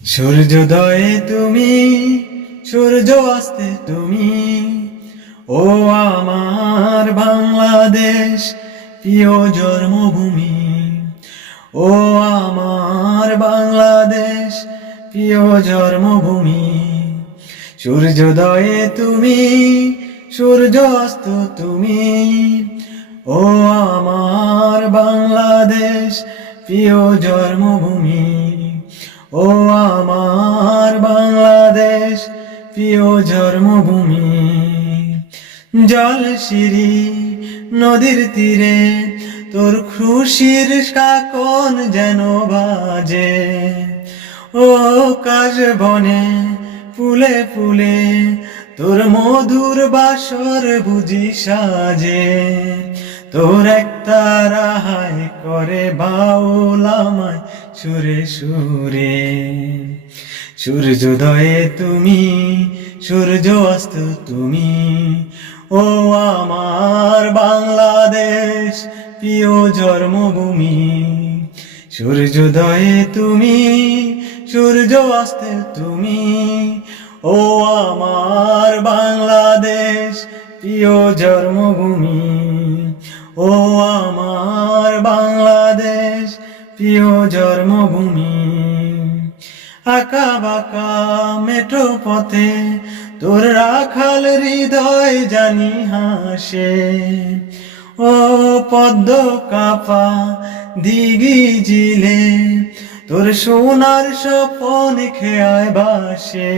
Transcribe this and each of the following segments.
সূর্যোদয়ে তুমি, সূর্য অস্তে তুমি, ও আমার বাংলাদেশ প্রিয় জন্মভূমি। ও আমার বাংলাদেশ প্রিয় জন্মভূমি। সূর্যোদয়ে তুমি, সূর্য অস্ত তুমি, ও আমার বাংলাদেশ প্রিয় জন্মভূমি। ও আমার বাংলাদেশ প্রিয় জন্মভূমি। জলশিরি নদীর তীরে তোর খুশির কাকন যেন বাজে। ও কাশ বনে ফুলে ফুলে তোর মধুর বাসর বুঝি সাজে। তোর একটা রাহাই করে বাউল আমায় সুরে সুরে। সূর্যোদয়ে তুমি, সূর্য অস্ত তুমি, ও আমার বাংলাদেশ প্রিয় জন্মভূমি। সূর্যোদয়ে তুমি, সূর্য অস্তে তুমি, ও আমার বাংলাদেশ প্রিয় জন্মভূমি। ও আমার বাংলাদেশ প্রিয় জন্মভূমি। আঁকা বাঁকা মেঠো পথে তোর রাখাল হৃদয় জানি হাসে। ও পদ্ম কাপা দিঘি জিলে তোর সোনার স্বপন খেয়ায় বাসে।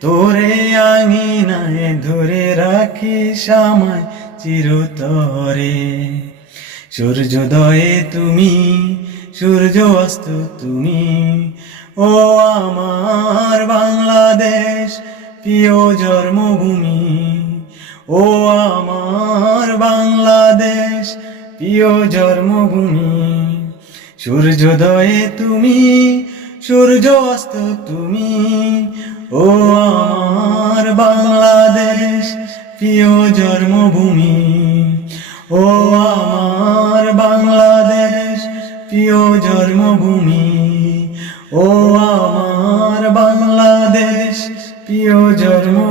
তোরে আঙিনায় ধরে রাখিস আমায় চিরতরে। সূর্যোদয়ে তুমি, সূর্য অস্ত তুমি, ও আমার বাংলাদেশ প্রিয় জন্মভূমি। ও আমার বাংলাদেশ প্রিয় জন্মভূমি। সূর্যোদয়ে তুমি, সূর্য অস্ত তুমি, ও আমার বাংলাদেশ প্রিয় জন্মভূমি। ও আমার বাংলাদেশ প্রিয় জন্মভূমি। ও আমার বাংলাদেশ প্রিয় জন্ম